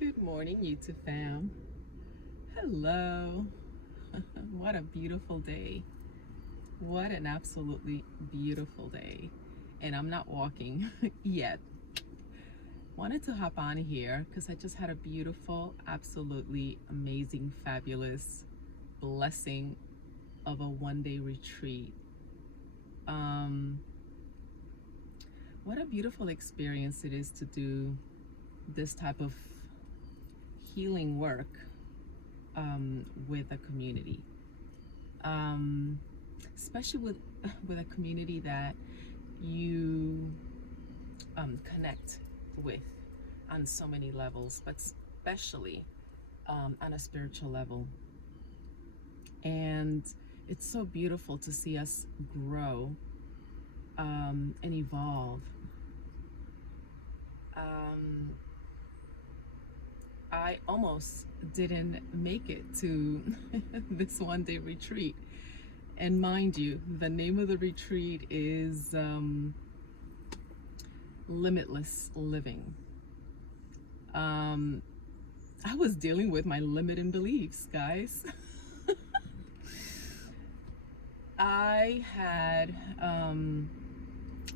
Good morning, YouTube fam. Hello. What a beautiful day. What an absolutely beautiful day. And I'm not walking yet. Wanted to hop on here because I just had a beautiful, absolutely amazing, fabulous blessing of a one-day retreat. What a beautiful experience it is to do this type of healing work with a community, especially with a community that you connect with on so many levels, but especially on a spiritual level. And it's so beautiful to see us grow and evolve. I almost didn't make it to this one-day retreat. And mind you, the name of the retreat is Limitless Living. I was dealing with my limiting beliefs, guys. I had, from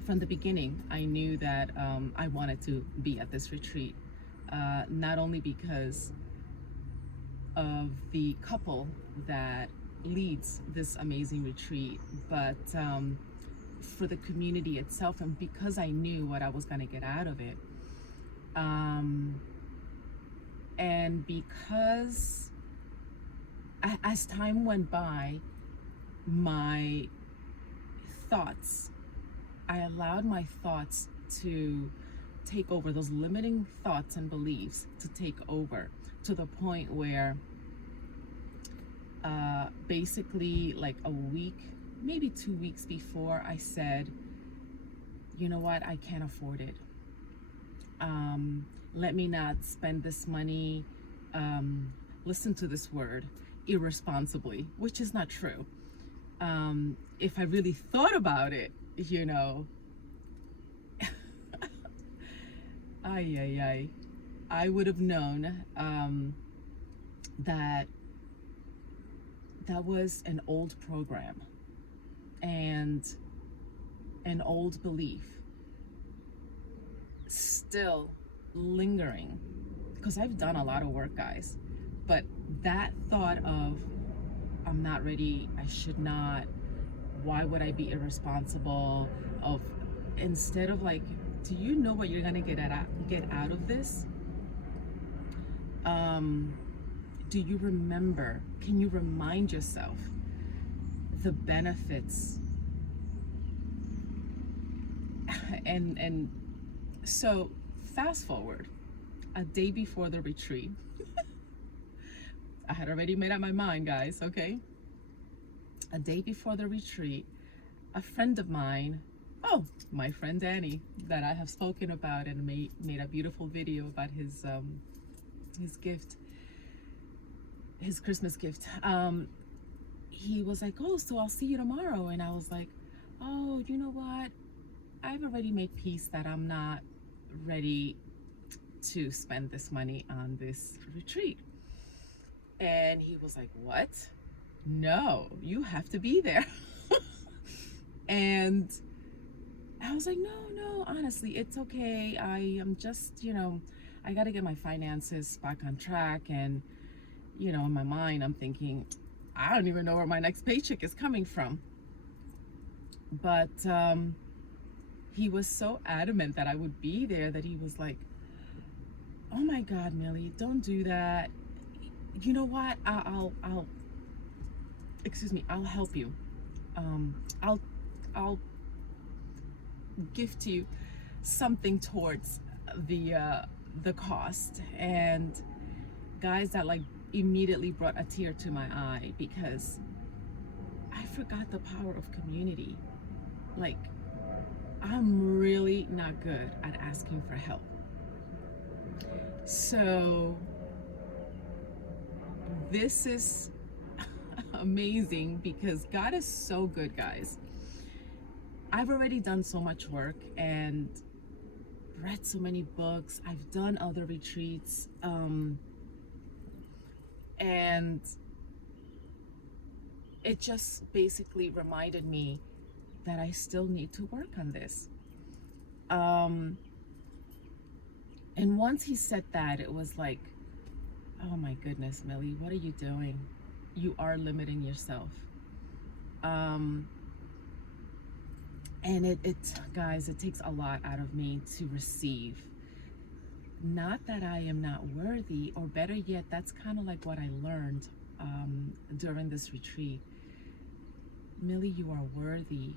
the beginning, I knew that I wanted to be at this retreat. Not only because of the couple that leads this amazing retreat, but for the community itself, and because I knew what I was going to get out of it. And because as time went by, my thoughts, I allowed my thoughts to take over, those limiting thoughts and beliefs to take over, to the point where basically like a week, maybe 2 weeks before, I said, you know what, I can't afford it. Let me not spend this money, listen to this word, irresponsibly, which is not true. If I really thought about it, you know, I would have known that was an old program and an old belief still lingering, because I've done a lot of work, guys, but that thought of I'm not ready, I should not, why would I be irresponsible, of instead of like, do you know what you're gonna get out of this? Do you remember, can you remind yourself the benefits? And so fast forward a day before the retreat. I had already made up my mind, guys, okay? A day before the retreat, a friend of mine, my friend Danny, that I have spoken about and made a beautiful video about his gift, his Christmas gift. He was like, oh, so I'll see you tomorrow. And I was like, oh, you know what? I've already made peace that I'm not ready to spend this money on this retreat. And he was like, what? No, you have to be there. And I was like, no, honestly, it's okay. I am just, I got to get my finances back on track. And, in my mind, I'm thinking, I don't even know where my next paycheck is coming from. But he was so adamant that I would be there that he was like, oh my God, Millie, don't do that. You know what? I'll help you. I'll gift you something towards the cost. And guys, that like immediately brought a tear to my eye, because I forgot the power of community. Like, I'm really not good at asking for help. So this is amazing, because God is so good, guys. I've already done so much work, and read so many books, I've done other retreats, and it just basically reminded me that I still need to work on this. And once he said that, it was like, oh my goodness, Millie, what are you doing? You are limiting yourself. And it guys, it takes a lot out of me to receive. Not that I am not worthy, or better yet, that's kind of like what I learned during this retreat. Millie, you are worthy,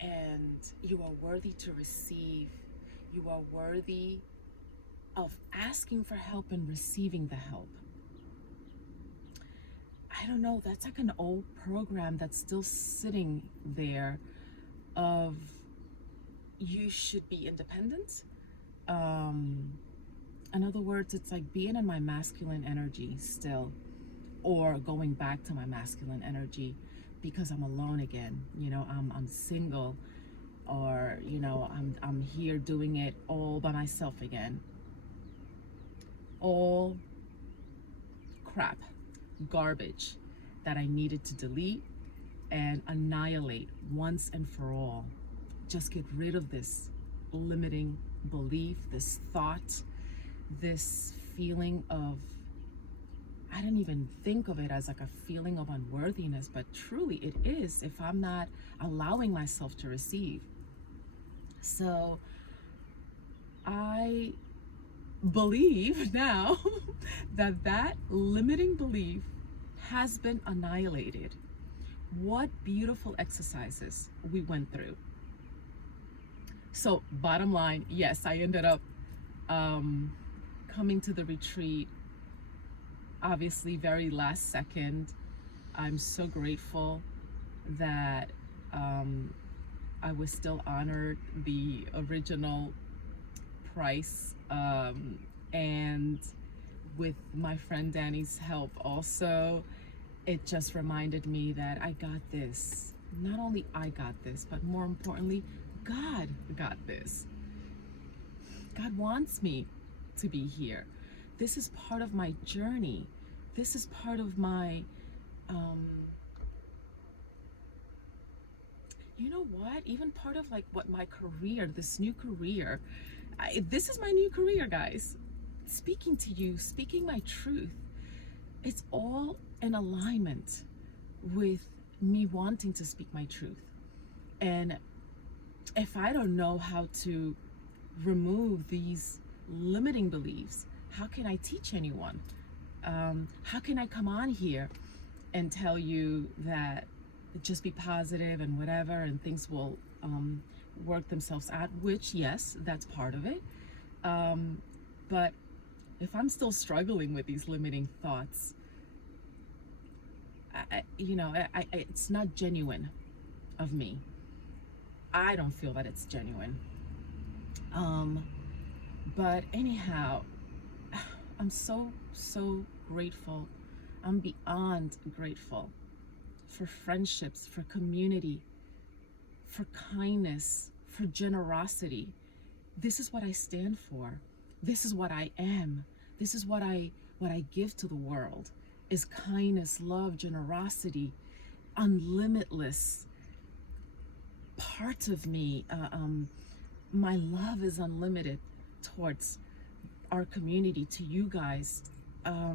and you are worthy to receive. You are worthy of asking for help and receiving the help. I don't know, that's like an old program that's still sitting there of you should be independent. In other words, it's like being in my masculine energy still, or going back to my masculine energy because I'm alone again. You know, I'm single, or you know, I'm here doing it all by myself again. All crap, garbage that I needed to delete and annihilate once and for all. Just get rid of this limiting belief, this thought, this feeling of, I didn't even think of it as like a feeling of unworthiness, but truly it is if I'm not allowing myself to receive. So I believe now that that limiting belief has been annihilated. What beautiful exercises we went through. So bottom line, yes, I ended up coming to the retreat, obviously very last second. I'm so grateful that I was still honored the original price, and with my friend Danny's help also, it just reminded me that I got this. Not only I got this, but more importantly, God got this. God wants me to be here. This is part of my journey. This is part of my, you know what? Even part of like what my career, this new career, this is my new career, guys. Speaking to you, speaking my truth. It's all in alignment with me wanting to speak my truth. And if I don't know how to remove these limiting beliefs, how can I teach anyone? How can I come on here and tell you that just be positive and whatever, and things will work themselves out, which, yes, that's part of it. But if I'm still struggling with these limiting thoughts, it's not genuine of me. I don't feel that it's genuine. But anyhow, I'm so grateful. I'm beyond grateful for friendships, for community, for kindness, for generosity. This is what I stand for. This is what I am. This is what I give to the world, is kindness, love, generosity, unlimitless part of me. My love is unlimited towards our community, to you guys. I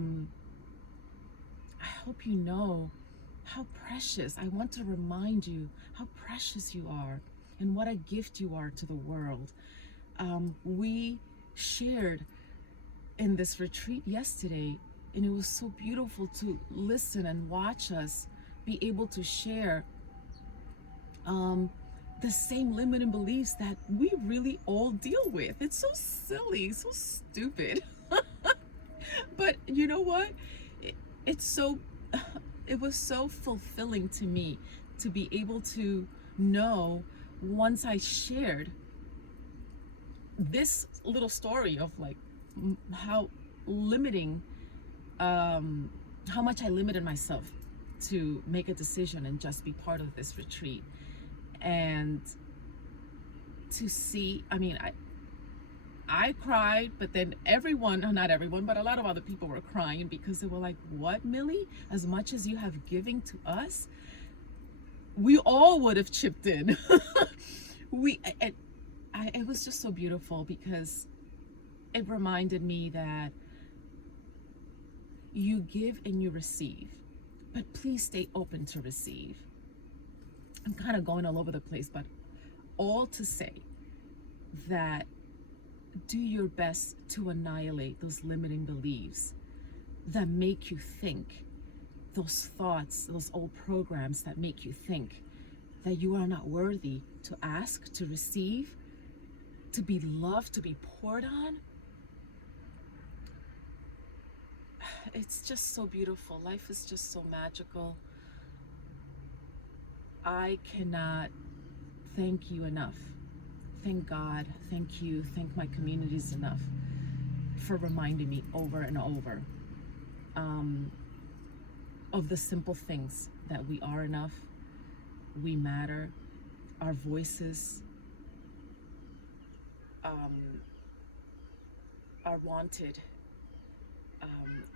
hope you know how precious. I want to remind you how precious you are and what a gift you are to the world. We shared in this retreat yesterday, and it was so beautiful to listen and watch us be able to share the same limiting beliefs that we really all deal with. It's so silly, so stupid. But you know what? It was so fulfilling to me to be able to know, once I shared this little story of like how limiting, how much I limited myself to make a decision and just be part of this retreat. And to see, I cried, but then everyone, not everyone, but a lot of other people were crying because they were like, what, Millie? As much as you have given to us, we all would have chipped in. It was just so beautiful because it reminded me that you give and you receive, but please stay open to receive. I'm kind of going all over the place, but all to say that do your best to annihilate those limiting beliefs that make you think, those thoughts, those old programs that make you think that you are not worthy to ask, to receive, to be loved, to be poured on. It's just so beautiful. Life is just so magical. I cannot thank you enough. Thank God, thank you, thank my communities enough for reminding me over and over of the simple things, that we are enough, we matter, our voices are wanted,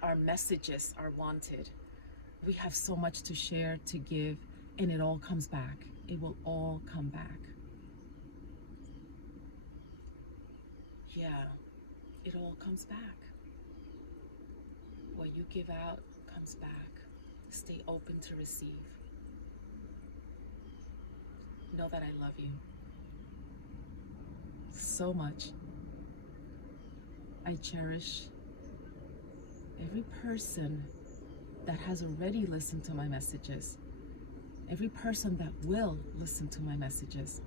our messages are wanted. We have so much to share, to give, and it all comes back. It will all come back. Yeah, it all comes back. What you give out comes back. Stay open to receive. Know that I love you so much. I cherish every person that has already listened to my messages, every person that will listen to my messages.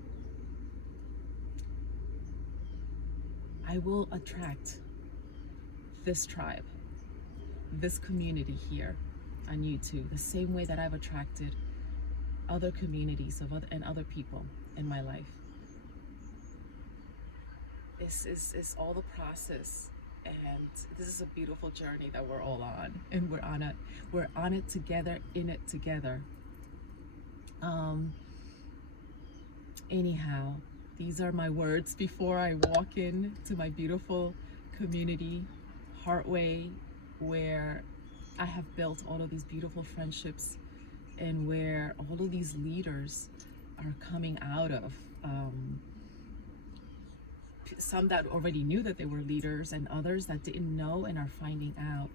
I will attract this tribe, this community here on YouTube, the same way that I've attracted other communities and other people in my life. This is all the process, and this is a beautiful journey that we're all on, and we're on it together, in it together. Anyhow, these are my words before I walk in to my beautiful community, Heartway, where I have built all of these beautiful friendships and where all of these leaders are coming out of. Some that already knew that they were leaders, and others that didn't know and are finding out.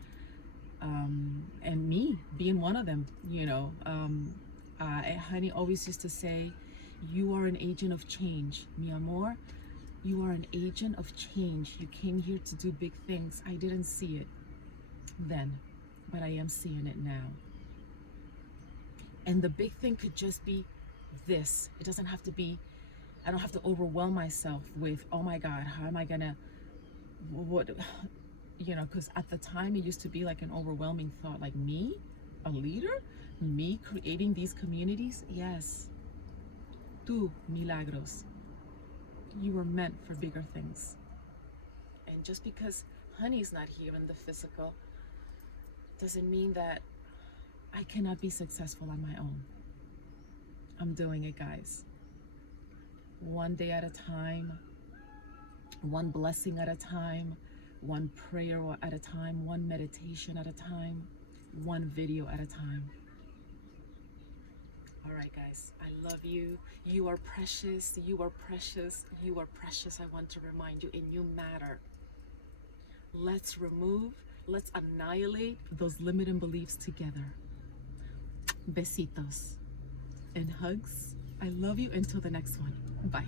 And me being one of them, you know. Honey always used to say, you are an agent of change, mi amor. You are an agent of change. You came here to do big things. I didn't see it then, but I am seeing it now. And the big thing could just be this. It doesn't have to be, I don't have to overwhelm myself with, oh my God, how am I gonna, what, you know, because at the time it used to be like an overwhelming thought, like me, a leader, me creating these communities. Yes, tú, milagros, you were meant for bigger things. And just because Honey's not here in the physical doesn't mean that I cannot be successful on my own. I'm doing it, guys. One day at a time, one blessing at a time, one prayer at a time, one meditation at a time, one video at a time. All right, guys, I love you. You are precious. You are precious. You are precious. I want to remind you, and you matter. Let's annihilate those limiting beliefs together. Besitos and hugs. I love you until the next one. Bye.